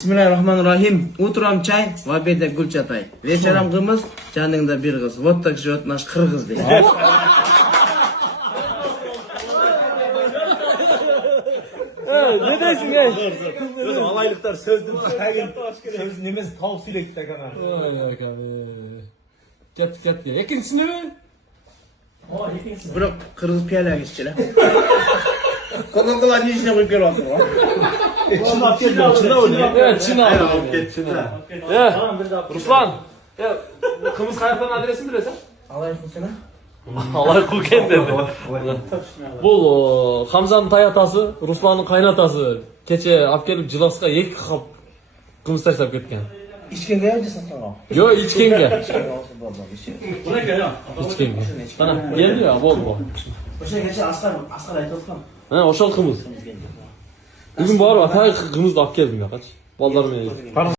Bismillahirrahmanirrahim. Uturam çay, vabede gül çatay. Veşeram kımız, canında bir kız. Vottak jot naş kırgız değil. Ne dersin ya? Söz alaylıklar sözdür. Söz nemesi tavsiyle gittik ana. Vay abi. Ket ya. İkincisini mi? Bırak kırgız piyala geççiler. Coca-Cola içine koyup gel otur. Çin'de oynuyor. Evet, Çin abi. Ya, Ruslan. Ya, Kımız Kayaklar'ın adresini bilirsen. Alaykum selam. Allah kulken dedi. Bu Hamza'nın tayatası, Ruslan'ın kaynatası. Keçe ap kelip Jilaska yek kap kımız taşlap ketken. İçken geldi satın al. Yo içkenge. İçken olsun bol bol içken. Buraya gel ya. İçkenge. Bana geldi ya bol. Boşa geçe aslan aytılsam. Ha oşal kımız. Bugün bari atay kımız da ap geldim ya kaç. Ballarım yani.